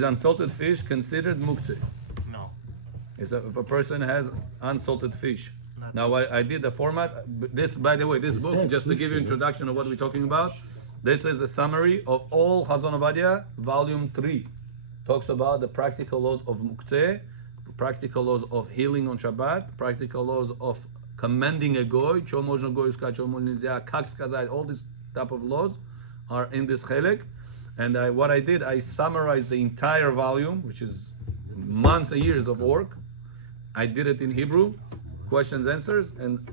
Is unsalted fish considered muktzeh? No. If a person has unsalted fish. Now I did the format. This, by the way, this book, just to give you introduction of what we're talking about. This is a summary of all Chazon Ovadia, volume 3. Talks about the practical laws of Muktzeh, practical laws of healing on Shabbat, practical laws of commending a goy, all these type of laws are in this chelik. And what I did, I summarized the entire volume, which is months and years of work. I did it in Hebrew, questions, answers, and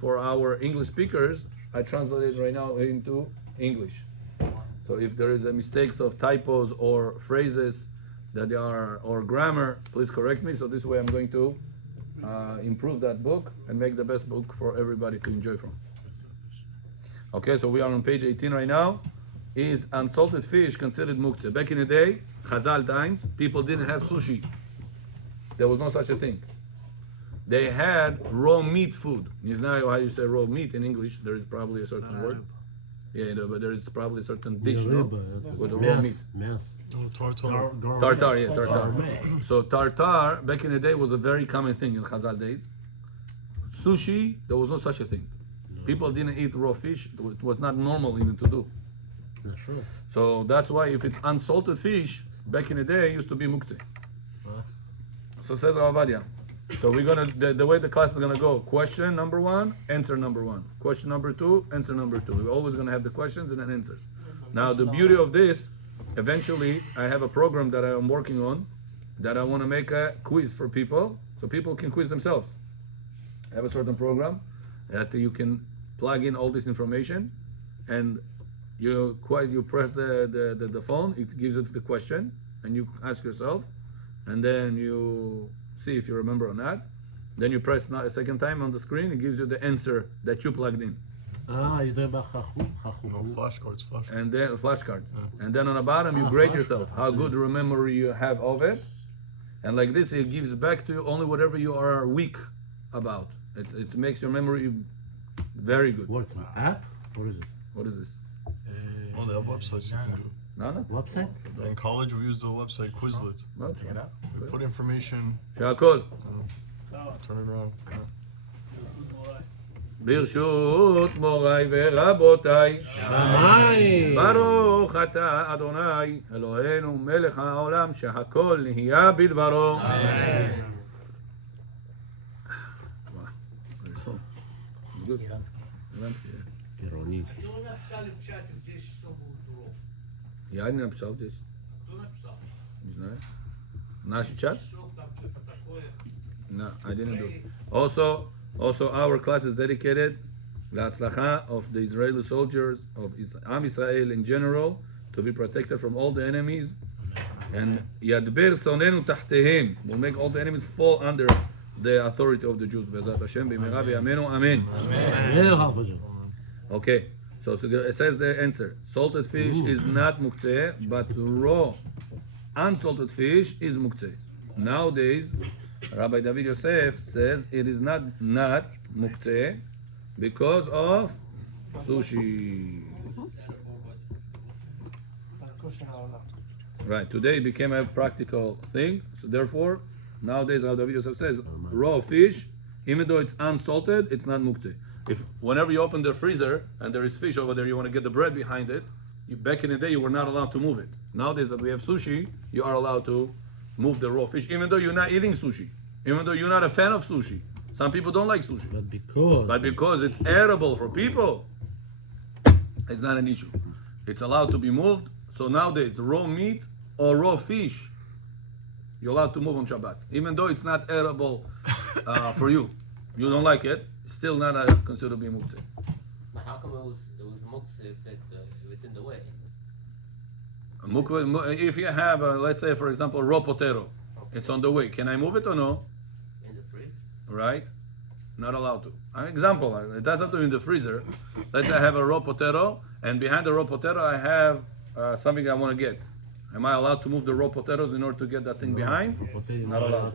for our English speakers, I translated right now into English. So if there is a mistakes of typos or phrases that are or grammar, please correct me. So this way I'm going to improve that book and make the best book for everybody to enjoy from. Okay, so we are on page 18 right now. Is unsalted fish considered muktzeh? Back in the day, Chazal times, people didn't have sushi. There was no such a thing. They had raw meat food. It's not how you say raw meat in English. There is probably a certain word. Yeah, but there is probably a certain dish with raw meat. Tartar. Tartar. So tartar, back in the day, was a very common thing in Chazal days. Sushi, there was no such a thing. People didn't eat raw fish. It was not normal even to do. Sure. So that's why if it's unsalted fish, back in the day, it used to be muktzeh. So says Ravadia. So we're gonna the way the class is gonna go. Question number 1, answer number 1. Question number 2, answer number 2. We're always gonna have the questions and then answers. Now the beauty of this, eventually I have a program that I'm working on that I want to make a quiz for people, so people can quiz themselves. I have a certain program that you can plug in all this information, and you press the phone, it gives you the question, and you ask yourself, and then you see if you remember or not. Then you press a second time on the screen, it gives you the answer that you plugged in. You do about Flashcards. And then flashcards. And then on the bottom you grade yourself, how good memory you have of it. And like this, it gives back to you only whatever you are weak about. It makes your memory very good. What's an app? What is it? What is this? Oh, they have websites you can do. No? Website? In college, we used the website Quizlet. No? We put information, Shakol. turn it around. ברשות מוריי ורבותיי, שמיים. ברוך אתה אדוני אלוהינו מלך העולם שהכל נהיה בדברו. אמן. Ирония. Вы написали в чате, в 10 часов будет урок. Я не написал здесь. Кто написал? Не знаю. Наш чат? 10 часов там что-то такое. No, I didn't do it. Also our class is dedicated להצלחה of the Israeli soldiers, of Am Israel in general, to be protected from all the enemies. And ידבר שונאינו תחתיהם, will make all the enemies fall under the authority of the Jews. בעזרת השם במהרה בימינו, amen. Okay, so it says the answer. Salted fish is not muktzeh, but raw, unsalted fish is muktzeh. Nowadays, Rabbi David Yosef says it is not muktzeh because of sushi. Right, today it became a practical thing, so therefore, nowadays Rabbi David Yosef says raw fish, even though it's unsalted, it's not muktzeh. If whenever you open the freezer and there is fish over there, you want to get the bread behind it, back in the day you were not allowed to move it. Nowadays that we have sushi, you are allowed to move the raw fish, even though you're not eating sushi, even though you're not a fan of sushi. Some people don't like sushi. But because it's edible for people, it's not an issue. It's allowed to be moved. So nowadays, raw meat or raw fish, you're allowed to move on Shabbat. Even though it's not edible for you. You don't like it, still not considered to be muktzeh. But how come it was muktzeh if it's in the way? If you have, let's say, for example, raw potato, it's on the way. Can I move it or no? In the fridge? Right? Not allowed to. An example, it doesn't have to be in the freezer. Let's say I have a raw potato, and behind the raw potato I have something I want to get. Am I allowed to move the raw potatoes in order to get that thing behind? Not allowed.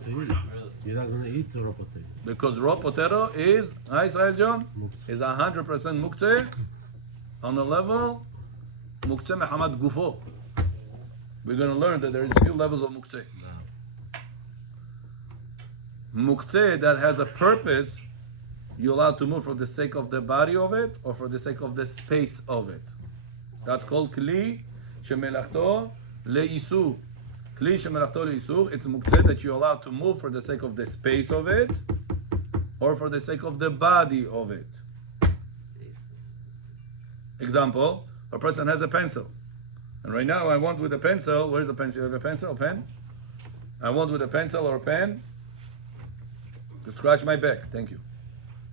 You're not going to eat raw potato. Because raw potato is, Israel John, is 100% muktzeh on the level muktzeh mehamad gufo. we're going to learn that there is few levels of Muktzeh. Muktzeh that has a purpose, you're allowed to move for the sake of the body of it or for the sake of the space of it. That's called Kli Shemelachto Le'isur. Kli Shemelachto Le'isur. It's Muktzeh that you're allowed to move for the sake of the space of it or for the sake of the body of it. Example, a person has a pencil. And right now I want with a pencil, where's the pencil? You have a pencil, a pen? I want with a pencil or a pen to scratch my back. Thank you.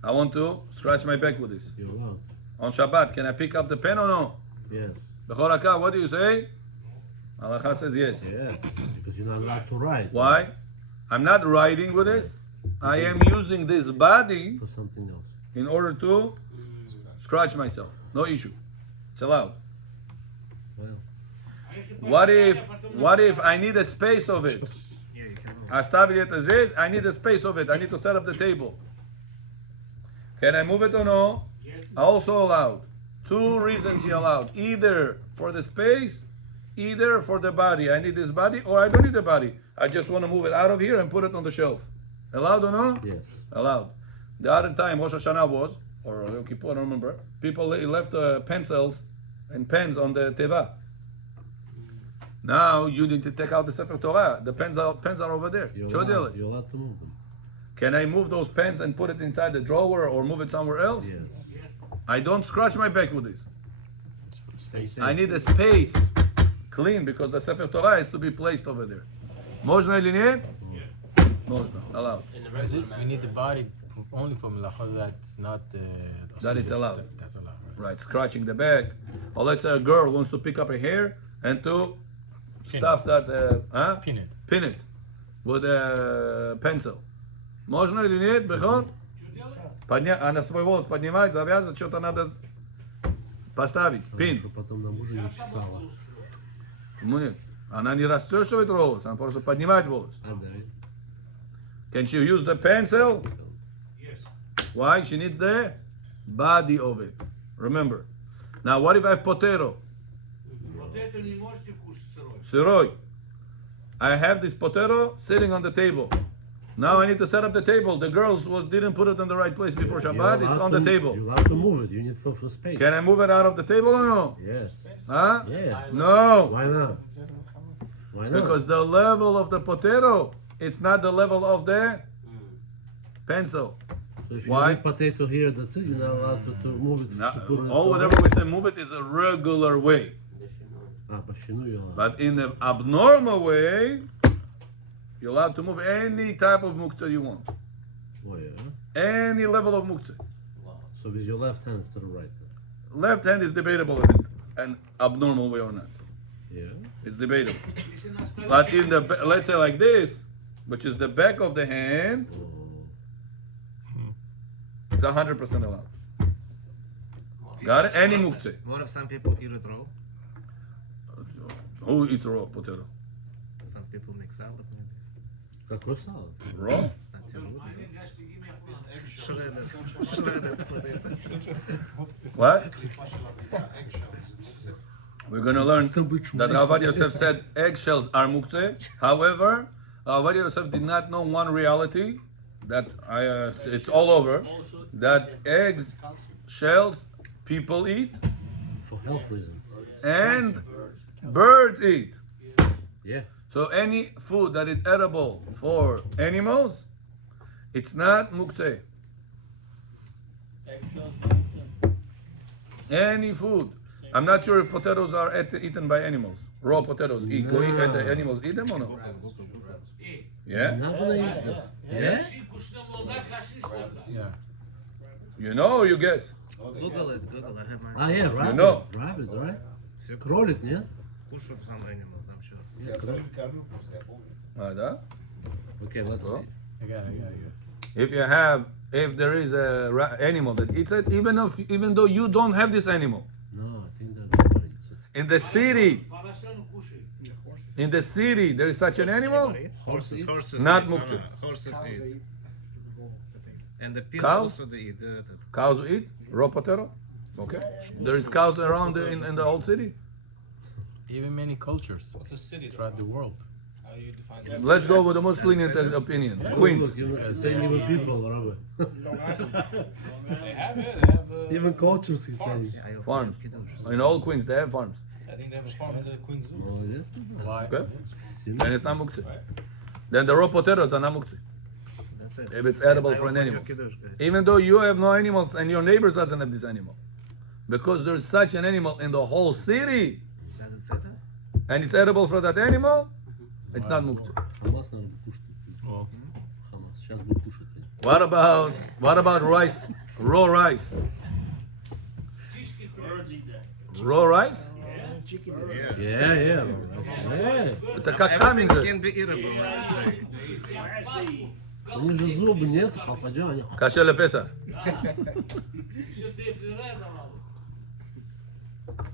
I want to scratch my back with this. You're allowed. On Shabbat, can I pick up the pen or no? Yes. B'chol hakah, what do you say? Halacha says yes. Yes. Because you're not allowed to write. Why? I'm not writing with this. I am using this body For something else. in order to scratch myself. No issue. It's allowed. Well, What if I need a space of it? Оставили это здесь, I need a space of it. I need to set up the table. Can I move it or no? Also allowed. Two reasons you're allowed. Either for the space, either for the body. I need this body or I don't need the body. I just want to move it out of here and put it on the shelf. Allowed or no? yes. Allowed. The other time Rosh Hashanah was, or Yom Kippur, I don't remember, people left pencils and pens on the teva. Now you need to take out the Sefer Torah. The pens are over there. You're Show the allowed, other. you're allowed to move them. Can I move those pens and put it inside the drawer or move it somewhere else? Yes. I don't scratch my back with this. Space. I need a space clean because the Sefer Torah is to be placed over there. Можно или нет? Можно. Allowed. In the Is regular it, we manner. need the body only for melachot that's not That it's allowed. That's allowed. Right, scratching the back. Or let's say a girl wants to pick up her hair and to stuff that, Pin it. pin it with a pencil. Можно или нет, Бехор? Она свой волос поднимает, завязывает, что-то надо поставить. Пин. Чтобы потом на мужа не писала. Почему нет? Она не расчесывает волос, она просто поднимает волос. А, да. Can she use the pencil? Yes. Why? She needs the body of it. Remember. Now, what if I have potato? Вот это не можете кушать сырой. Сырой. I have this potato sitting on the table. Now I need to set up the table. The girls didn't put it in the right place before You're Shabbat. It's allowed on the to- table. You're allowed to move it. You need for space. Can I move it out of the table or no? Yes. Huh? Yeah. No. Why not? Why not? Because the level of the potato, it's not the level of the pencil. So if Why? you leave potato here, that's it. You're not allowed to move it. No, to put it or to- whatever we say, move it is a regular way. בשינוי you're allowed. But in the abnormal way, you're allowed to move any type of muktzeh you want. Oh, yeah. Any level of muktzeh. So with your left hand instead of right. Left hand is debatable if it's an abnormal way or not. Yeah. It's debatable. Если на столе But in the, let's say like this, which is the back of the hand, Oh. it's 100% allowed. Got it? Any muktzeh. What if some people eat it raw? Who eats raw potato? Some people make salad maybe. Какой салат? Raw? Not too good. Meine Gäste geben mir Applaus. Shredded potato. What? We're going to learn that Rabbi Yosef said eggshells are muktzeh. However, Rabbi Yosef did not know one reality that it's all over, that eggs, shells, people eat For health reasons. and birds eat. Yeah. So any food that is edible for animals, it's not muktzeh. Any food. I'm not sure if potatoes are eaten by animals. Raw potatoes. Animals eat them or no? Эй, Yeah? Not gonna eat them. Yeah? вкусно молода, каши, что ли? Yeah. You know or you guess? Google it, Google. I have my. Ah, yeah, rabbit. know. Rabbit, right? Кролик, нет? Kosher some animals, I'm sure. Yeah, кролик. Да? Okay, let's see. I got it. If there is a animal that eats it, even though you don't have this animal. No, I think that nobody eats it. In the city, Поросенок кушай. in the city, there is such an animal? Horses. Horses. Not eat, muktzeh. Horses eat. And the people Cows? also they eat that. Cows eat raw potato? Okay. There is cows around in the old city? Even many cultures What's a city? throughout the world. How you define that? Let's go with the most lenient opinion. Queens. Look, even saying even people, Rabbi. They have it. They have. Even cultures, he's saying. Farms. In all Queens, they have farms. I think they have a farm in the Queen's Zoo. Oh, yes. Why? Okay? Sin- And it's not muktzeh. Then the raw potatoes are not muktzeh. That's it. If it's edible for an animal. Even though you have no animals and your neighbors doesn't have this animal. Because there's such an animal in the whole city Does it say that? and it's edible for that animal, it's not muktzeh. Хамас, наверное, кушает. Well, Хамас. Сейчас будет кушать. What about rice? Raw rice. Raw rice? Yeah. Это как камень же. Can be eatable. У них же зубы нет, попадя, они... Кашер לפסח.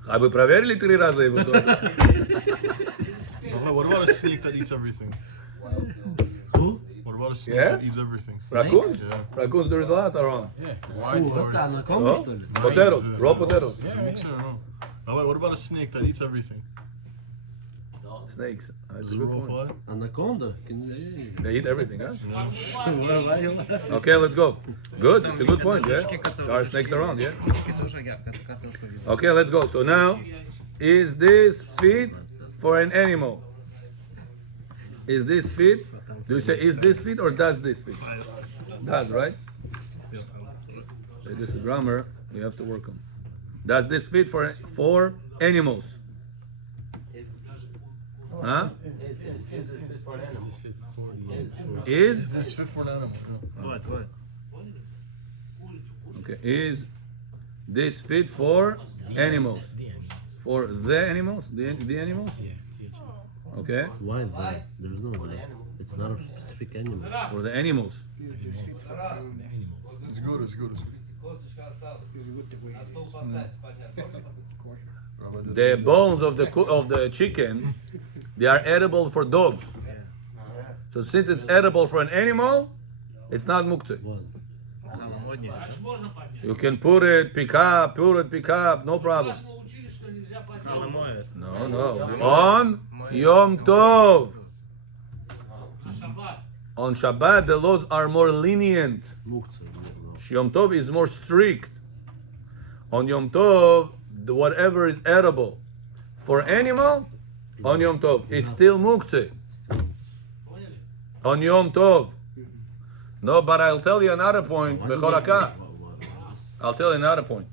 А вы проверили 3 раза его? no, what about a snake that eats everything? Who? What about a snake Yeah? that eats everything? Raccoons? Yeah. Raccoons, there is a lot around. Yeah. White Фу, horse. это анаконда, Oh? что ли? Potatoes, raw potatoes. Is it muktzeh or no? No, wait, what about a snake that eats everything? Snakes. That's Is a it good raw point. pie? Анаконда? They eat everything, huh? Okay, let's go. Good, it's a good point, yeah? There are snakes around, yeah? Птички тоже я картошку видел. Okay, let's go. So now, is this fit for an animal? Is this fit? Do you say is this fit or does this fit? Does, right? This is grammar we have to work on. Does this fit for animals? Huh? Is this fit for an animal? This fit 40 Is Is this fit for an animal? Yeah. What? okay? Is this fit for animals? The animals. For the animals? The animals? Yeah, TH. Okay. Why then? There's no one. It's not a specific animal. For the animals. The animals. It's good, it's good. The bones of the chicken, they are edible for dogs. So since it's edible for an animal, it's not muktzeh. One. Холомодник, да? Можно поднять? You can put it, pick up, no problem. Нас научили, что нельзя поднять. Холомоет. No. On Yom Tov. На шаббат. On Shabbat, the laws are more lenient. Мукция. Yom Tov is more strict. On Yom Tov, whatever is edible for animal, on Yom Tov, it's still muktzeh. On Yom Tov. No, but I'll tell you another point. Bechoraka. I'll tell you another point.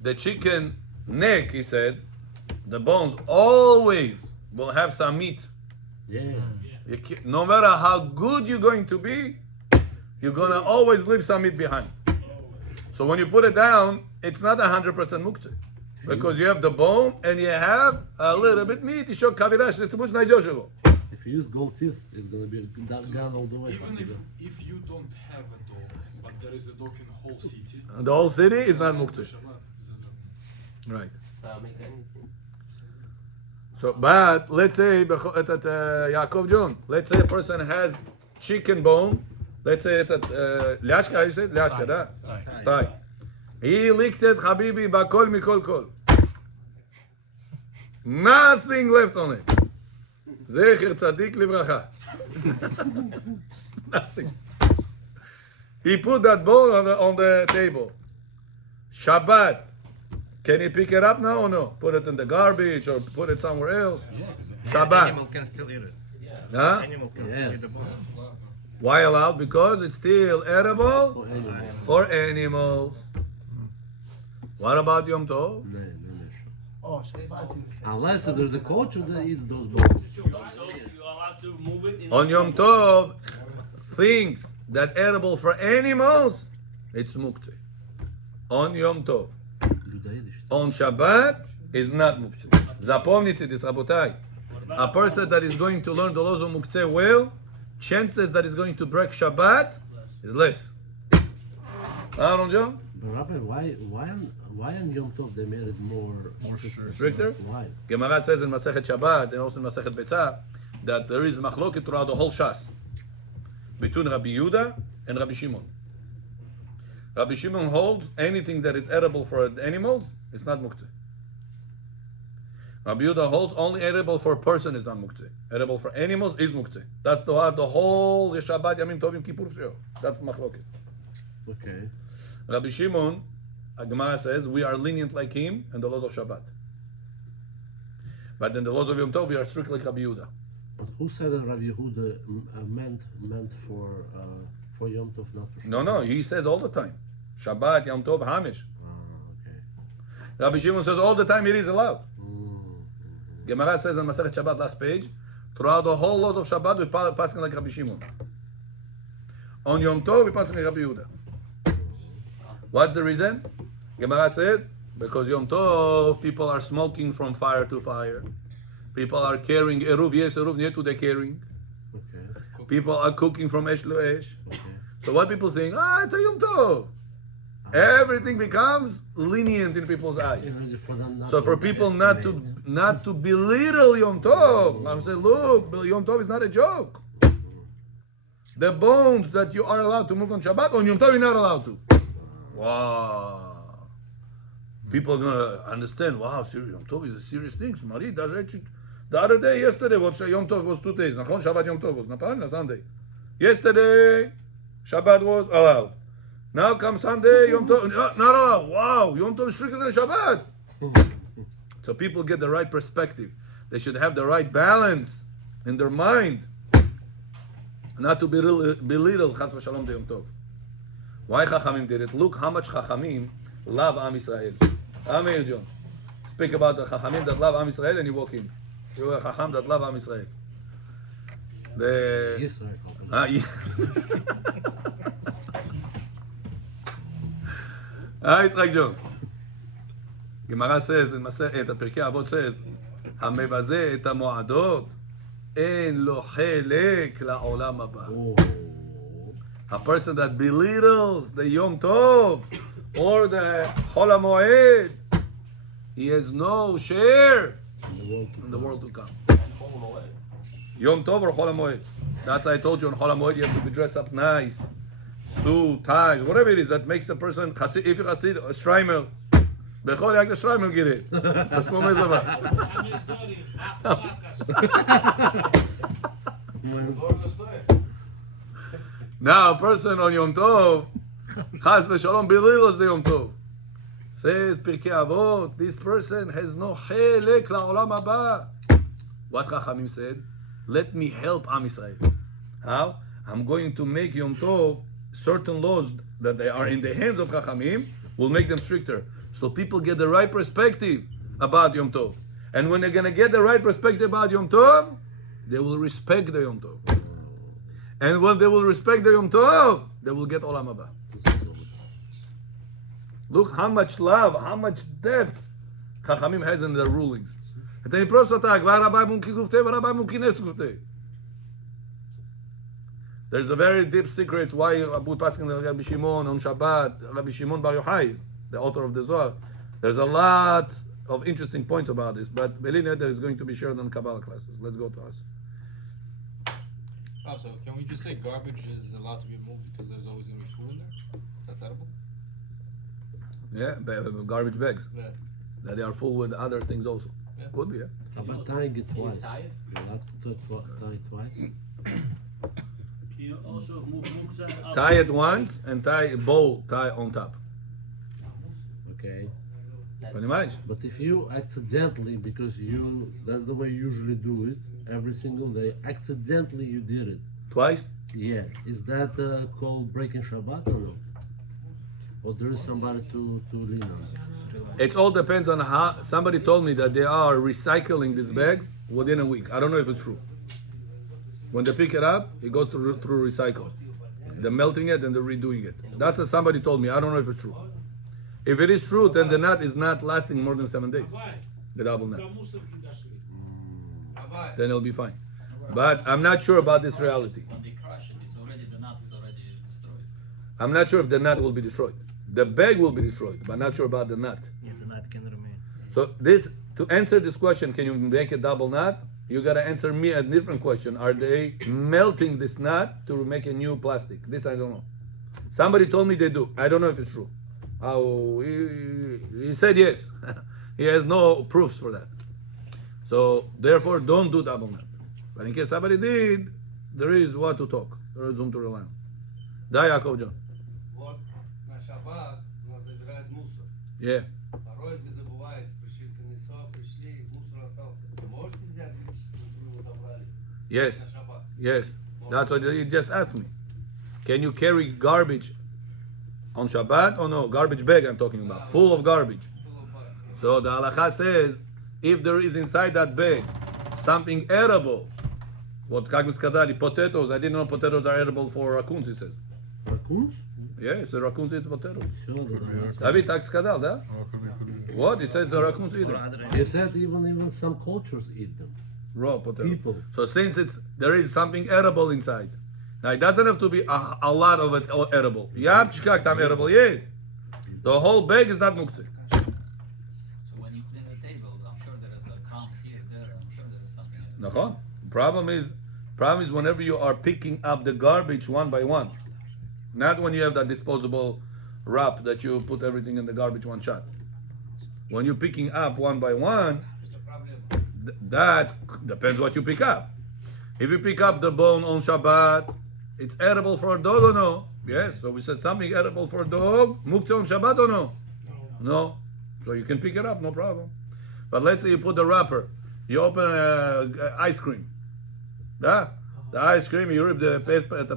The chicken neck, he said, the bones always will have some meat. Yeah. No matter how good you're going to be, you're gonna always leave some meat behind. So when you put it down, it's not 100% muktzeh. Because you have the bone and you have a little bit meat. You show kavirash, it's much najoshevo. If you use gold teeth, it's gonna be that gun all the way. Even if you don't have a dog, but there is a dog in the whole city. The whole city is not muktzeh. Right. Make anything. So, but let's say, Yaakov John, let's say a person has chicken bone, let's say it's Lyashka, you said? Lyashka, da? Thigh. He licked it, Habibi, bakol mikol kol. Nothing left on it. Zecher tzadik livracha. Nothing. He put that bone on the table. Shabbat. Can he pick it up now or no? Put it in the garbage or put it somewhere else? Shabbat. Animal can still eat it. Huh? Animal can still eat the bones. Why allowed? Because it's still edible For animals. for animals. What about Yom Tov? No. Unless there's a culture that eats those bones. You're allowed to move it in On Yom Tov, things that edible for animals, it's muktzeh. On Yom Tov. On Shabbat is not muktzeh. Zapomnite this, Rabotai. A person that is going to learn the laws of muktzeh well, chances that he's going to break Shabbat is less. Aaron John? But Rabbi, why on Yom Tov they made it more Stricter? Why? Gemara says in Masechet Shabbat and also in Masechet Betzah that there is machloket throughout the whole Shas between Rabbi Yehuda and Rabbi Shimon. Rabbi Shimon holds anything that is edible for animals is not muktzeh. Rabbi Yehuda holds only edible for a person is not Muktzeh. Edible for animals is Muktzeh. That's the whole Shabbat Yamim Tovim Kippur Shio. That's the machloket. Okay. Rabbi Shimon, Gemara says, we are lenient like him in the laws of Shabbat. But in the laws of Yom Tov, we are strict like Rabbi Yehuda. But who said that Rabbi Yehuda meant for Yom Tov, not for Shabbat? No, he says all the time. Shabbat, Yom Tov, Hamish. Okay. Rabbi Shimon says all the time it is allowed. Gemara says on Masechet Shabbat, last page, throughout the whole laws of Shabbat, we pass like Rabbi Shimon. On Yom Tov, we pass like Rabbi Yehuda. What's the reason? Gemara says, because Yom Tov, people are smoking from fire to fire. People are carrying eruv, yes, eruv, near to the carrying. Okay. People are cooking from esh lo esh. Okay. So what people think, it's a Yom Tov. Everything becomes lenient in people's eyes. So for people not to belittle Yom Tov, I'm saying, look, Yom Tov is not a joke. The bones that you are allowed to move on Shabbat, on Yom Tov you're not allowed to. Wow. People are gonna understand. Wow, Yom Tov is a serious thing. The other day, yesterday, what Yom Tov was 2 days. Nachon Shabbat Yom Tov was not Sunday. Yesterday, Shabbat was allowed. Now comes Sunday, Yom Tov, not allowed. Wow, Yom Tov is stricter than Shabbat. So people get the right perspective. They should have the right balance in their mind. Not to belittle Chas v'Shalom the Yom Tov. Why Chachamim did it? Look how much Chachamim love Am Yisrael. Amir John. Speak about the Chachamim that love Am Yisrael and you walk in. You are a Chacham that love Am Yisrael. The Yitzchak John. Gemara says, in Masechet Pirkei Avot says, המבזה את המועדות, אין לו חלק לעולם הבא. A person that belittles the Yom Tov or the Chol HaMoed, he has no share in the world to come. Yom Tov or Chol HaMoed. That's why I told you on Chol HaMoed you have to be dressed up nice. Suit, ties, whatever it is that makes a person, if you Hasid, a Shreimer, Bechol Yag the Shreimer get it. That's what I'm saying. Now a person on Yom Tov, Chas v'Shalom belittles the Yom Tov. Says Pirkei Avot, this person has no chelek la'olam haba. What Chachamim said? Let me help Am Yisrael. How? I'm going to make Yom Tov, certain laws that they are in the hands of Chachamim, will make them stricter. So people get the right perspective about Yom Tov. And when they're going to get the right perspective about Yom Tov, they will respect the Yom Tov. And when they will respect the Yom Tov, they will get Olam Haba. Look how much love, how much depth Chachamim has in their rulings. There's a very deep secret why Abu Paskin Rabbi Shimon on Shabbat, Rabbi Shimon Bar Yochai is the author of the Zohar. There's a lot of interesting points about this, but Belina is going to be shared on Kabbalah classes. Let's go to us. So can we just say garbage is allowed to be moved because there's always going to be food in there? That's edible? Yeah, garbage bags. Yeah. That they are full with other things also. Yeah. Could be, yeah. How about tying it twice? You're allowed to tie it twice? You also move Muktzeh up. Tie it once and tie a bow tie on top. Okay. Pretty much. But if you accidentally, because that's the way you usually do it, every single day, accidentally you did it. Twice? Yes. Is that called breaking Shabbat or no? Or there is somebody to lean on? It all depends on how. Somebody told me that they are recycling these bags within a week. I don't know if it's true. When they pick it up, it goes through recycle. They're melting it and they're redoing it. That's what somebody told me. I don't know if it's true. If it is true, then the nut is not lasting more than 7 days. The double nut. Then it'll be fine. But I'm not sure about this reality. When they crush it, the nut is already destroyed. I'm not sure if the nut will be destroyed. The bag will be destroyed, but not sure about the nut. Yeah, the nut can remain. So to answer this question, can you make a double nut? You gotta answer me a different question. Are they melting this nut to make a new plastic? This I don't know. Somebody told me they do. I don't know if it's true. He said yes. He has no proofs for that. So therefore, don't do double nap. But in case somebody did, there is what to talk. There is whom to rely on. Da Yaakov John. Вот на Шаббат нас забирают мусор. Yeah. Порой не забываете, пришли в колесо, пришли, мусор остался. Вы можете взять вещи, которые вы забрали Yes. на Шаббат? Yes. That's what you just asked me. Can you carry garbage on Shabbat or no? Garbage bag I'm talking about, full of garbage. So the halacha says, if there is inside that bag something edible, what как мы сказали, potatoes, I didn't know potatoes are edible for raccoons, he says. Raccoons? Yeah, he says raccoons eat potatoes. Sure, that David так сказал, да? Oh, could be. What? He says the raccoons eat Or them. other He said even some cultures eat them. Raw potato. People. So since there is something edible inside, now it doesn't have to be a lot of it edible. Yeah, pshkak tam edible, yes. The whole bag is not muktzeh. So when you clean the table, I'm sure there is a crumbs here, there. I'm sure there is something else. Nachon. Problem is whenever you are picking up the garbage one by one, not when you have that disposable wrap that you put everything in the garbage one shot. When you're picking up one by one, that depends what you pick up. If you pick up the bone on Shabbat, it's edible for a dog or no? Yes. So we said something edible for a dog, muktzeh on Shabbat or no? No. So you can pick it up, no problem. But let's say you put the wrapper, you open ice cream. Yeah? The ice cream, you rip the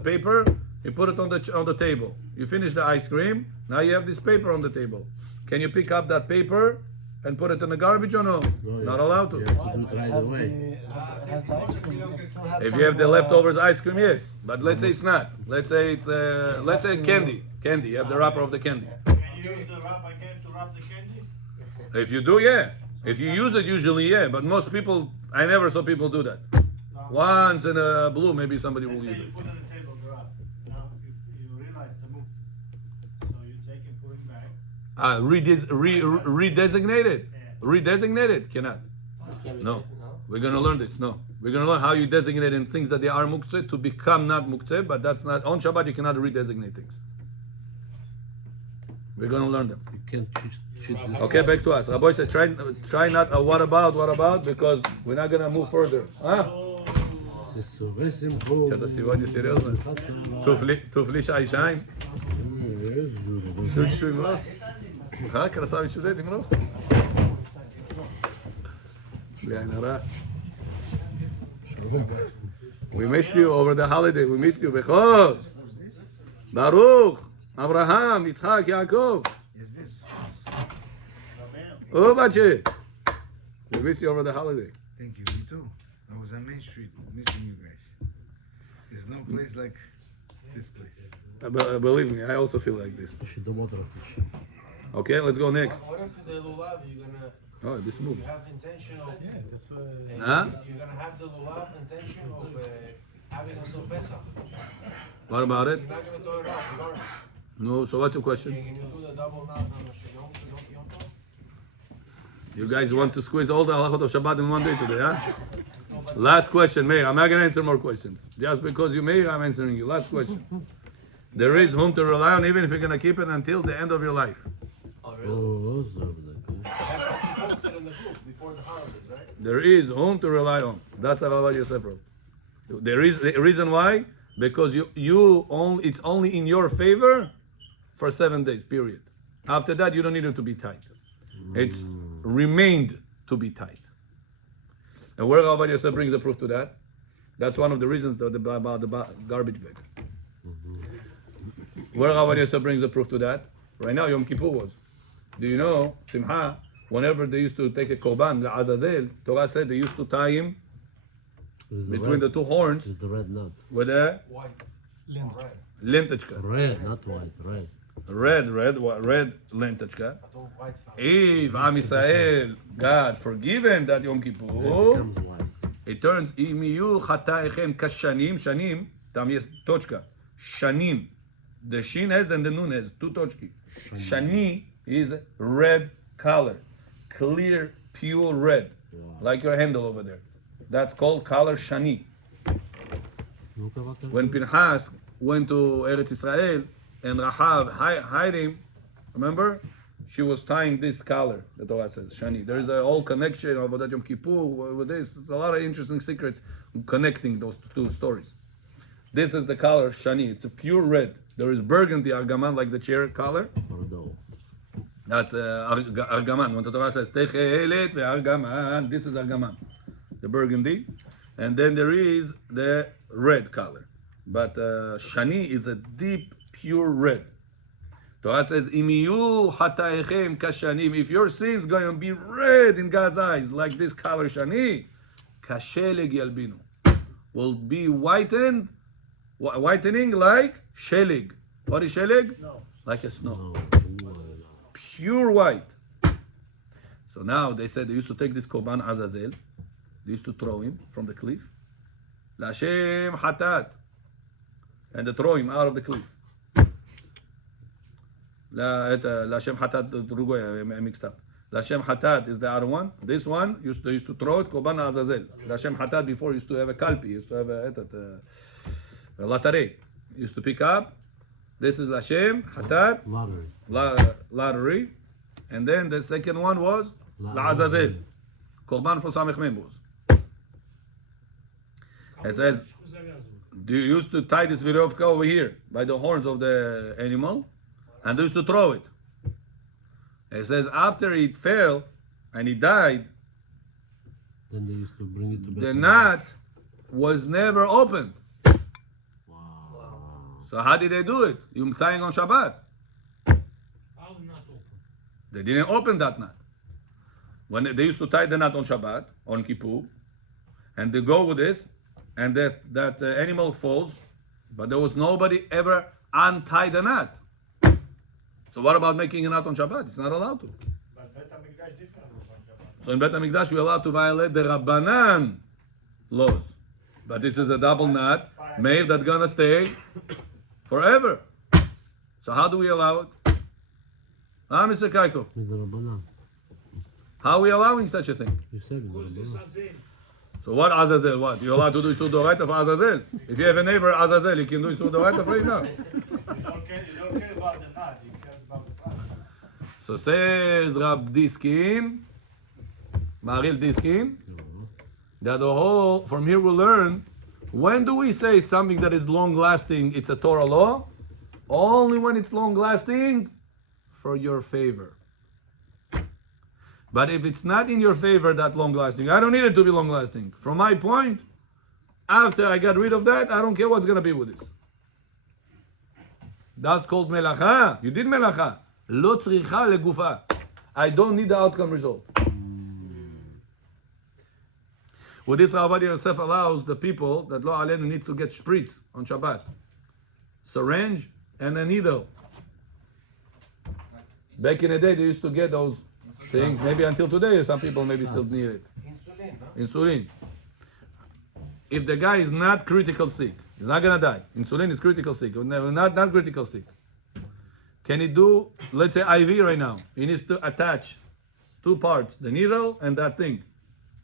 paper, you put it on the table. You finish the ice cream, now you have this paper on the table. Can you pick up that paper and put it in the garbage or no? Not allowed to. You have to do it right away. If you have the leftovers ice cream, yes. But let's say it's not. Let's say it's candy. Candy. You have the wrapper of the candy. Can you use the wrap again to wrap the candy? If you do, yeah. If you use it, usually, yeah. But most people, I never saw people do that. Once in a blue, maybe somebody will use Say it. you put on the table the wrap. Now, if you realize the move, so you take and put it back. Redesignated. Redesignated. Cannot. Can we No. no? We're going to learn this. No. We're going to learn how you designate in things that they are muktzeh to become not muktzeh, but that's not, on Shabbat you cannot redesignate things. We're going to learn them. You can't cheat this. Okay, back to us. Rabbi said, try not a what about, because we're not going to move further. Huh? Что-то сегодня серьезно. Туфли шай-шайн. Чуть-чуть рост. Ха, красавец сюда, этим рост. We missed you over the holiday. We missed you. Bechol. Baruch. Abraham. Yitzchak. Yaakov. Oh, Bache. We missed you over the holiday. Thank you, me too. I was on Main Street missing you guys. There's no place like this place. Believe me, I also feel like this. Okay, let's go next. What if the lulav you're gonna Oh, this moves. have intention of Huh? you're gonna have the lulav intention of having until Pesach. What about it? You're not gonna throw it out the garbage. No, so what's your question? Can you do the double knot on the Yom Tov? You guys want to squeeze all the halachot of Shabbat in one day today, huh? Last question, Meir. I'm not going to answer more questions. Just because you Meir, I'm answering you. Last question. There is whom to rely on, even if you're going to keep it until the end of your life. Posted in the group before the holidays, right? There is whom to rely on. That's Rabbi Yosef wrote. There is the reason why, because it's only in your favor for 7 days, period. After that, you don't need it to be tight. It's remained to be tight. And where Rabbi Yosef brings a proof to that, that's one of the reasons about the garbage bag. Where Rabbi Yosef brings a proof to that, right now Yom Kippur was. Do you know, Simcha, whenever they used to take a korban, the Azazel, Torah said they used to tie him between the two horns It's the red nut. with a White. lentechka. Red, not white, red. Red lentechka. White's not. If Am Yisrael got forgiven that Yom It Kippur, becomes white. it turns אם יהיו חטאיכם כשנים, שנים, tam jest toczka. Shanim. The shin has and the nun has two tochki. Shani is red color, clear, pure red, like your handle over there. That's called color shani. When Pinchas went to Eretz Israel and Rahav hid him, remember? she was tying this collar, the Torah says, Shani. There is a whole connection of Avodat Yom Kippur with this. There's a lot of interesting secrets connecting those two stories. This is the collar, Shani. It's a pure red. There is burgundy argaman, like the chair collar. That's argaman. When the Torah says, Techelet ve'argaman, this is argaman, the burgundy. And then there is the red color. But Shani is a deep, pure red. Torah says, Imiyu hataechem kashanim. If your sins going to be red in God's eyes, like this color Shani, kasheleg yalbinu, will be whitening like shelig. What is shelig? No. Like a snow. Pure white. So now they said they used to take this korban azazel, they used to throw him from the cliff. Lashem hatat. And they throw him out of the cliff. Lashem hatat, mixed up. Lashem hatat is the other one. This one, they used to throw it, korban azazel. Lashem hatat before used to have a kalpi, used to have a latare. Used to pick up. This is Lashem hatat. Lottery. And then the second one was La'azazel. Korban for Samech Members. It says, you used to tie this verevka over here by the horns of the animal and they used to throw it. It says after it fell and he died, then they used to bring it to the knot was never opened. So how did they do it? You tying on Shabbat. They didn't open that knot. When they used to tie the knot on Shabbat, on Kippur, and they go with this, and that animal falls, but there was nobody ever untie the knot. So what about making a knot on Shabbat? It's not allowed to. But Bet HaMikdash different rules on Shabbat. So in Bet HaMikdash, we're allowed to violate the Rabbanan laws. But this is a double knot, made that's gonna stay forever. So how do we allow it? Mr. Kaiko, how are we allowing such a thing? You said it. So what Azazel? What? You're allowed to do Isur Doraita for Azazel? If you have a neighbor Azazel, you can do Isur Doraita for him now. You don't care about the knot, you care about the knot. So says Rab Diskin, Maril Diskin, that the whole, from here we learn, when do we say something that is long lasting, it's a Torah law? Only when it's long lasting for your favor. But if it's not in your favor that long lasting, I don't need it to be long lasting. From my point, after I got rid of that, I don't care what's going to be with this. That's called melacha. You did melacha. Lo tzricha legufa. I don't need the outcome result. With this, Rabbi Yosef allows the people that lo alenu need to get spritz on Shabbat. Syringe and a needle. Back in the day, they used to get those things. Maybe until today, some people maybe still need it. Insulin. If the guy is not critical sick, he's not gonna die. Insulin is critical sick. Not critical sick. Can he do, let's say IV right now? He needs to attach two parts, the needle and that thing,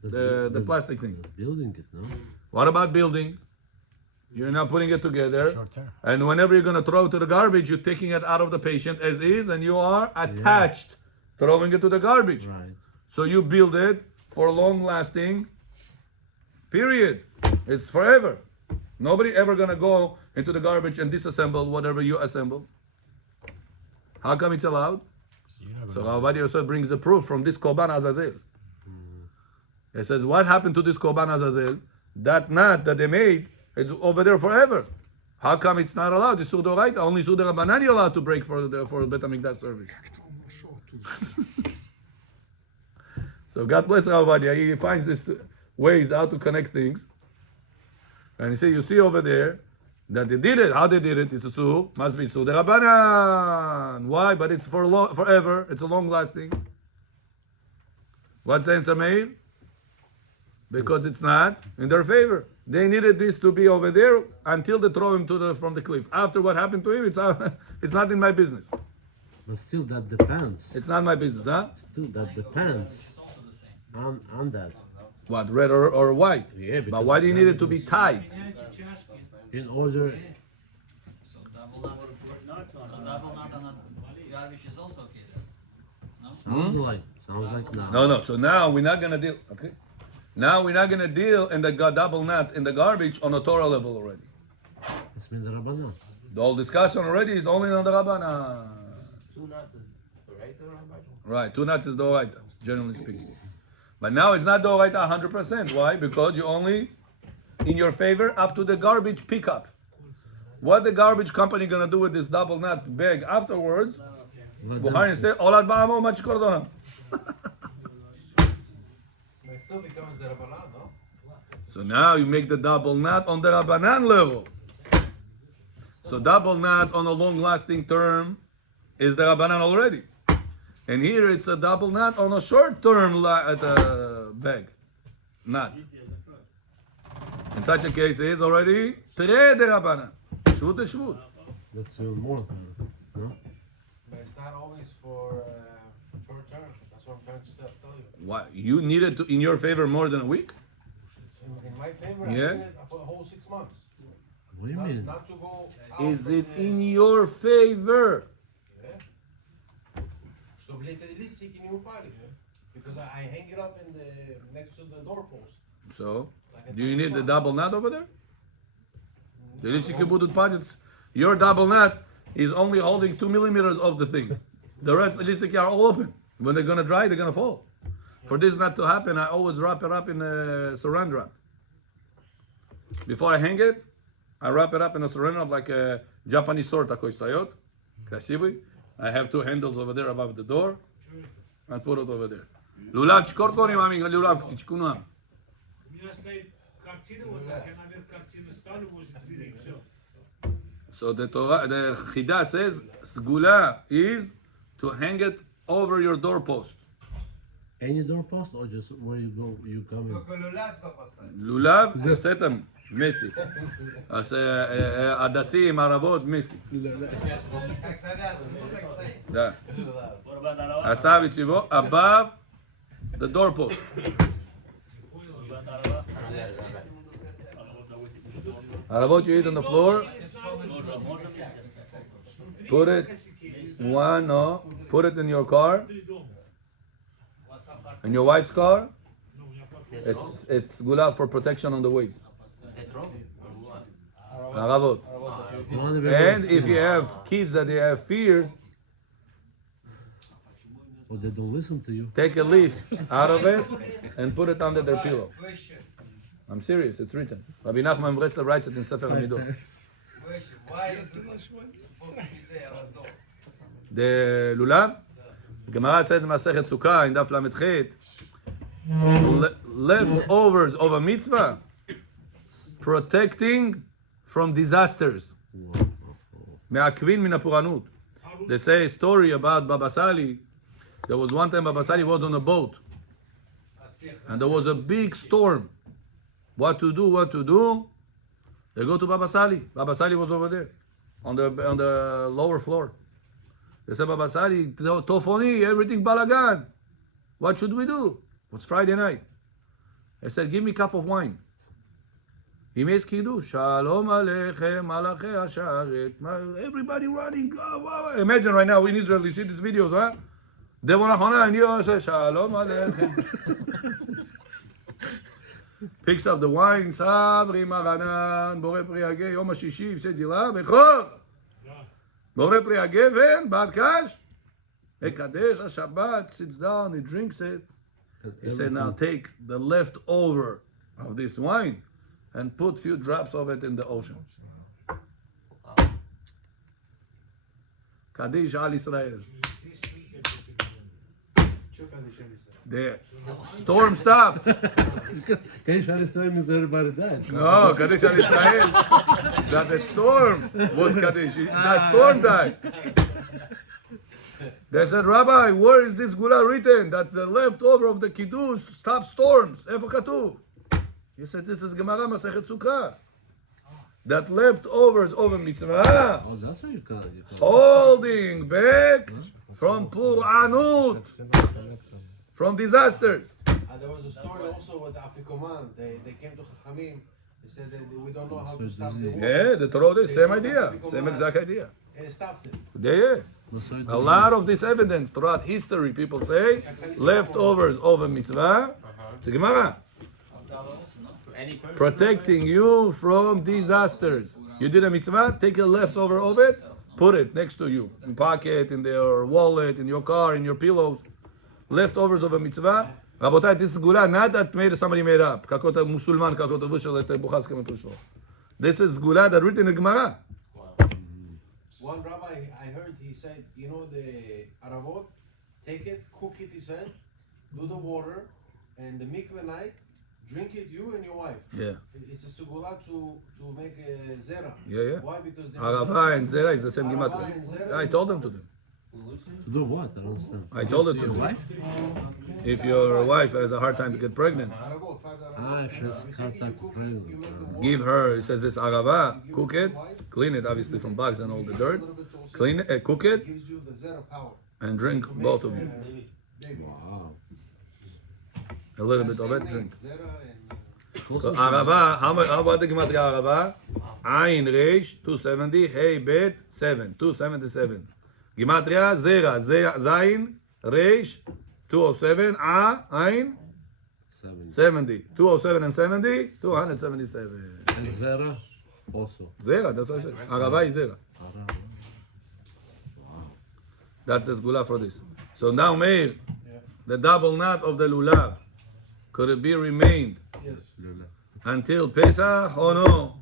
the plastic thing. Building it, no? What about building? You're not putting it together. And whenever you're going to throw it to the garbage, you're taking it out of the patient as is, and you are attached, throwing it to the garbage. Right. So you build it for long lasting, period. It's forever. Nobody ever going to go into the garbage and disassemble whatever you assemble. How come it's allowed? So Rabbi Yosef brings a proof from this Korban Azazel. He says, what happened to this Korban Azazel? That knot that they made, it's over there forever. How come it's not allowed? It's Isur Doraita. Only Isur Rabbanan you're allowed to break for Bet HaMikdash service. So God bless Rabbi. He finds this ways how to connect things. And he said, you see over there that they did it. How they did it? It's Isur. Must be Isur Rabbanan. Why? But it's forever. It's a long lasting. What's the answer, Meir? Because it's not in their favor. They needed this to be over there until they throw him from the cliff. After what happened to him, it's not in my business. But still, that depends. It's not my business, huh? Still, that depends on that. What, red or white? Yeah, but why do you need it to be tied? In order. So double knot on the garbage is also okay then. Sounds like now. No. So now we're not gonna deal. Okay. Now we're not gonna deal in the double nut in the garbage on a Torah level already. It's been the Rabbanan. The whole discussion already is only on the Rabbana. 2 nuts is right or Rabbi? Right, 2 nuts is the Oraita, generally speaking. But now it's not the Oraita 100%. Why? Because you only in your favor up to the garbage pickup. What the garbage company gonna do with this double nut bag afterwards? Bukhari say, "Olad ba'amo machkordona." It still becomes the Rabbanan, no? So now you make the double nut on the Rabbanan level. So double nut on a long-lasting term is the Rabbanan already. And here it's a double nut on a short-term bag. Nut. In such a case, it's already Tere de Rabbanan. Shvut de Shvut. That's more. No? But it's not always for short term. That's what I'm trying to tell you. Why? You need it in your favor more than a week? In my favor, Yeah. I need it for the whole 6 months. What do you mean? Not to go out Is from it the- in your favor? Чтобы летели листики не упали. Because I hang it up in the next to the doorpost. So, do you need the double nut over there? The listiki budut padits. Your double nut is only holding 2 millimeters of the thing. The rest of the listiki are all open. When they're gonna dry, they're gonna fall. For this not to happen, I always wrap it up in a saran wrap. Before I hang it, I wrap it up in a saran wrap like a Japanese sword такой встает. Красивый. I have 2 handles over there above the door. And put it over there. Lulav чкоркори, мами, лулав птичку нам. У меня стоит картина, вот так я наверх картины ставлю возле двери, и все. So the Torah, the Chida says, Sgula is to hang it over your doorpost. Any doorpost or just where you go, you come in? Только люляв кто поставит. Lulav, setam, Messi. As Adasim, Aravot, Messi. Как зарядом, ну так стоит. Да. What about Arava? Оставить его above the doorpost. What about Arava? Aravot you eat on the floor. Put it, put it in your car. In your wife's car. It's Gulav for protection on the ways. Petrol? Or what? Aravot. And if you have kids that they have fears, Or they don't listen to you. take a leaf out of it and put it under their pillow. Question. I'm serious, it's written. Rabbi Nachman Bresler writes it in Sefer Hamidot. Question. Why is it supposed to be there on the door? The Lulav, Gemara said in Masechet Sukkah in Daf Lamed Chet, leftovers of a mitzvah, protecting from disasters. Me'akvin min hapuranut. They say a story about Baba Sali. There was one time Baba Sali was on a boat, and there was a big storm. What to do? They go to Baba Sali. Baba Sali was over there, on the lower floor. They said, Baba Sali, Tofoni, everything balagan. What should we do? It's Friday night. They said, give me a cup of wine. He makes kiddush. Shalom aleichem malachei hasharet. Everybody running. Imagine right now in Israel, you see these videos, huh? Devon Achona and you say, Shalom aleichem. Picks up the wine. Sabri maranan. Bore priage. Yom HaShishi. Yifseh dila. Bechor. Bore priage. Ven. Bad cash. Ekadesh Shabbat. Sits down. He drinks it. He said, now take the leftover of this wine and put few drops of it in the ocean. Kaddish al Israel. The storm stopped. Kaddish al Israel means everybody died. No, Kaddish al Israel. That the storm was Kaddish. The storm died. They said, Rabbi, where is this gula written that the leftover of the kiddush stops storms? Efa katuv? He said, this is Gemara Masechet Sukkah. That leftovers of a mitzvah, Oh, that's what you call it. holding back from pur'anut, from disasters. There was a story also with Afikoman. They came to Chachamim. They said that we don't know how to stop the war. Yeah, the Torah, same idea, same exact idea. And stopped it. Yeah. A lot of this evidence throughout history, people say, leftovers of a mitzvah, it's a Gemara, protecting you from disasters. You did a mitzvah, take a leftover of it, put it next to you, in pocket, in your wallet, in your car, in your pillows. Leftovers of a mitzvah. Rabotai, this is gula, not that somebody made up. Kakota Musulman, kakota Bushal, this is gula that written in the Gemara. One rabbi I heard, he said, you know the aravot, take it, cook it, he said, do the water, and the mikveh night, drink it, you and your wife. Yeah. It's a sugula to make a zera. Yeah. Why? Because Arava and Zera is the same Arava and gematria. Zera I told them to them. To do what? I don't understand. I told it to them. If your wife has a hard time to get pregnant, Aravot, 5 Ah, if she has hard time to pregnant. give her, it says this arava, cook it, clean it obviously from bugs and all the dirt, clean it, cook it, gives you the zera power. and drink both of you. Baby. Wow. A little bit of it, drink. Zera and So arava, how about the gematria arava? Ayin reish 270, hey bet 7, 277. Gematria zera, zayin reish 207, ayin 70. 207 and 70, 277. And Zera also. Zera, that's what I said. Arava is zera. That's the gula for this. So now, Meir, the double knot of the lulav, could it be remained yes, until Pesach or no?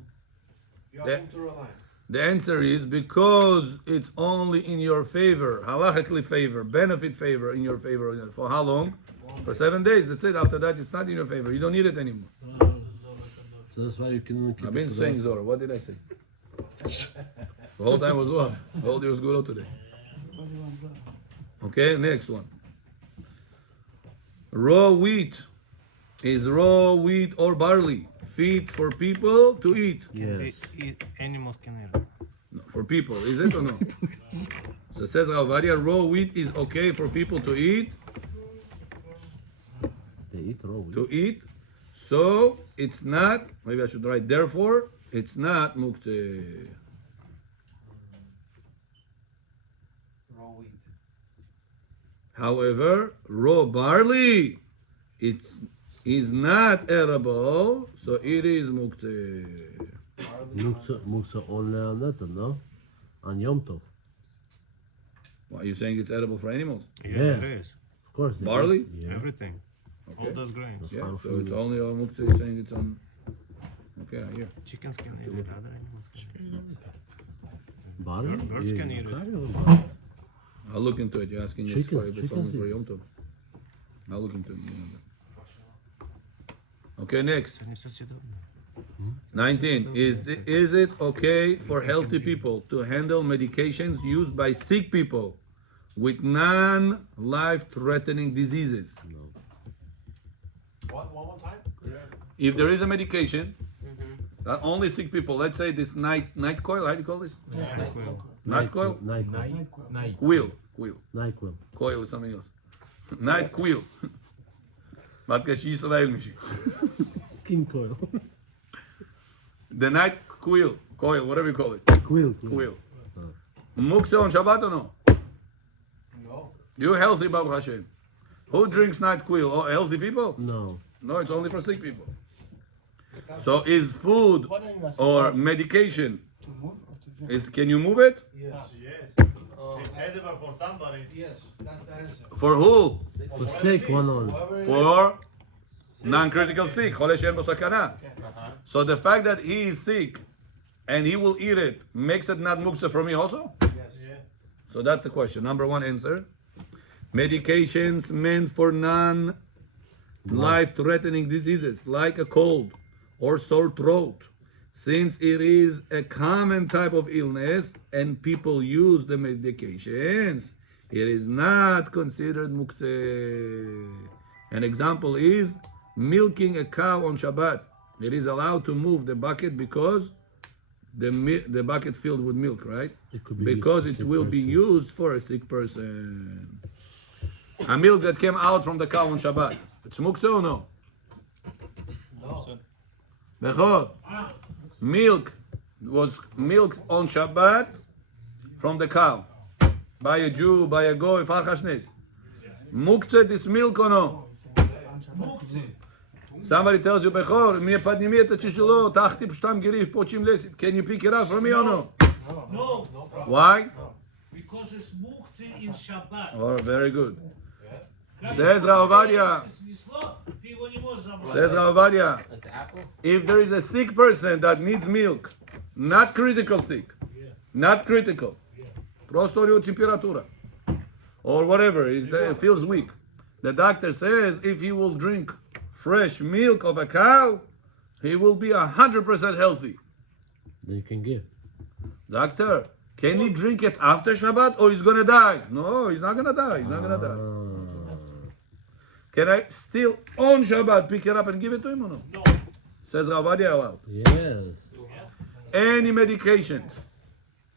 you have to rely. The answer is because it's only in your favor, halachically favor, benefit favor, in your favor. For how long? For 7 days. That's it. After that, it's not in your favor. You don't need it anymore. So that's why you can keep I've been it saying to Zohar. What did I say? The whole time was what? The whole day was Gula today. Okay, next one. Raw wheat is raw wheat or barley fit for people to eat. Yes. Animals can eat it. No, for people, is it or no? So it says Ravadia, raw wheat is okay for people to eat. They eat raw wheat. To eat. So it's not, maybe I should write, therefore, it's not Muktzeh. Raw wheat. However, raw barley, is not edible, so it is Muktzeh. Muktzeh only on that, no? On Yom Tov. Why are you saying it's edible for animals? Yeah. It is. Of course. they Barley? eat. Yeah. Everything. Okay. All those grains. Yeah, Fine so food. it's only on Muktzeh, you're saying it's on. Okay, I hear. Chickens can eat it. Other animals can eat it. Barley? Birds can eat it. carry on. I'll look into it. You're asking us Chickens- for if it's only chickens for eat. Yom Tov. I'll look into it. Okay, next. Они съедобны. 19. Is it okay for healthy people to handle medications used by sick people with non-life-threatening diseases? One more time? If there is a medication that only sick people, let's say this night coil, how do you call this? Night coil? NyQuil. Quill. NyQuil. Coil is something else. Night quill. But Israel mishi. King coil. The night coil, whatever you call it. Quill. Quill. Muktzeh on Shabbat or no? No. You healthy, Baruch Hashem. Who drinks night quill? Oh, healthy people? No. No, it's only for sick people. So is food or medication, can you move it? Yes. Yes. It's edible for somebody. Yes, that's the answer. For who? For sick one only. Whoever it is. For non-critical sick. Chole she'en bo sakana. So the fact that he is sick and he will eat it makes it not muktzeh for me also? Yes. So that's the question. Number one answer. Medications meant for non-life-threatening diseases like a cold or sore throat. Since it is a common type of illness and people use the medications, it is not considered muktzeh. An example is milking a cow on Shabbat. It is allowed to move the bucket because the bucket filled with milk, right? It could be Because used it for will sick be person. used for a sick person. A milk that came out from the cow on Shabbat. It's muktzeh or no? No. Bechor. Milk was milk on Shabbat from the cow. by a Jew, by a goy, Farchashnes. Muktzeh this milk or no? Somebody tells you, Bechor, мне подними это тяжело, тахти пштам гириф, почим лесит. Can you pick it up from me or no? No, Why? because it's Muktzeh in Shabbat. Oh, very good. Says Rav Ovadia. Ты его не можешь забрать. Says Rav Ovadia. Like the apple? If there is a sick person that needs milk, not critical sick, not critical, просто у него температура, or whatever, it feels weak. The doctor says if he will drink fresh milk of a cow, he will be 100% healthy. Then you can give. Doctor, can he drink it after Shabbat or he's gonna die? No, he's not gonna die. He's not gonna die. Can I still on Shabbat pick it up and give it to him or no? No. Says Rav Ovadia aloud. Yes. Any medications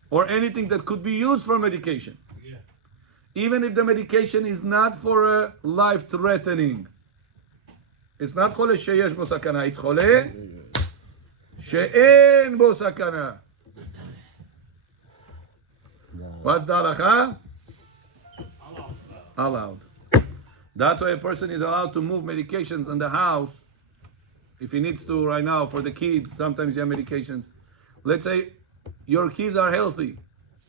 or anything that could be used for medication, even if the medication is not for a life-threatening. It's not חולה שיש בו סכנה, it's חולה שאין בו סכנה. What's the halacha? Allowed. That's why a person is allowed to move medications in the house if he needs to right now for the kids. Sometimes you have medications. Let's say your kids are healthy.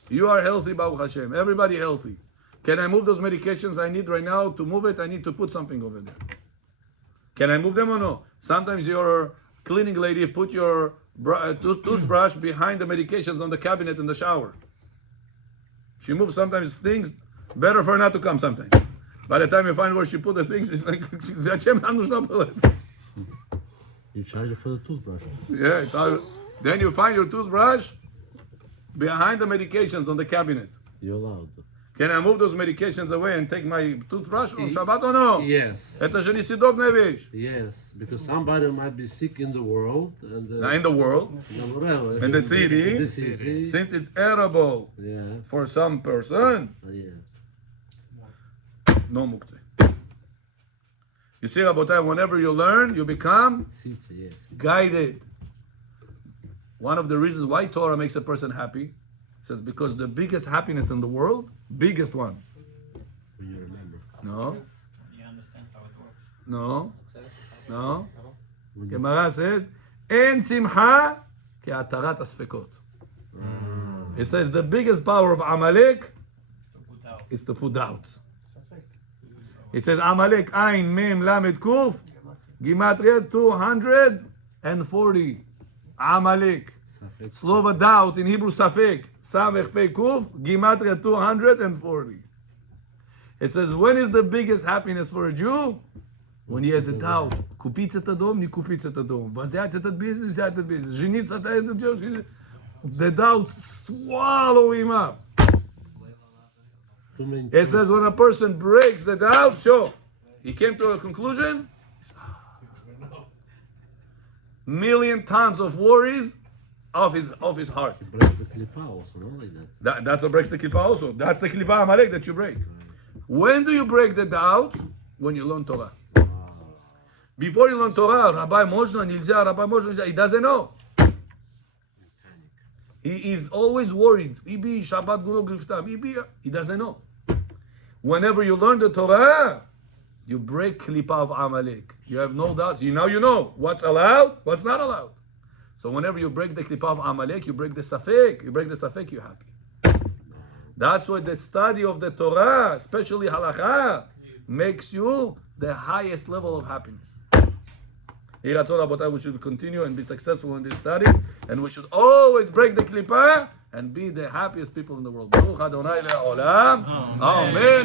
You are healthy, Baruch Hashem. Everybody healthy. Can I move those medications I need right now? To move it, I need to put something over there. Can I move them or no? Sometimes your cleaning lady put your toothbrush behind the medications on the cabinet in the shower. She moves sometimes things, better for her not to come sometimes. By the time you find where she put the things, it's like, You charge it for the toothbrush. yeah, then you find your toothbrush behind the medications on the cabinet. You're allowed. Can I move those medications away and take my toothbrush on Shabbat or no? Yes. Это же несъедобная вещь. Yes, because somebody might be sick in the world and In the world, in the city, since it's edible for some person, no muktzeh. You see, Rabotai, whenever you learn, you become guided. One of the reasons why Torah makes a person happy, says because the biggest happiness in the world, biggest one. When you remember. No, You understand how it works. no, no. Gemara says, "En simcha ke'atarat asfekot." It says the biggest power of Amalek is to put doubts. It says Amalek Ain Mem Lamed Kuf Gimatria 240. Amalek. Slova doubt in Hebrew Safek Samech Pei Kuf Gimatria 240. It says when is the biggest happiness for a Jew? When he has a doubt. Купить этот дом, не купить этот дом. Взять этот бизнес, взять этот бизнес. Жениться этот девушка. The doubts swallow him up. It says when a person breaks the doubt, so he came to a conclusion, million tons of worries of his heart. It breaks the klipa also, not like that. That's what breaks the klipa also. That's the klipa Amalek that you break. When do you break the doubt? When you learn Torah. Before you learn Torah, Rabbi Moshe Moretov, he doesn't know. He is always worried. He doesn't know. Whenever you learn the Torah, you break klipa of Amalek. You have no doubts. Now you know what's allowed, what's not allowed. So whenever you break the klipa of Amalek, you break the safek. You break the safek, you're happy. That's why the study of the Torah, especially halacha, makes you the highest level of happiness. We should continue and be successful in these studies, and we should always break the klipa and be the happiest people in the world. Baruch Adonai le'olam. Amen.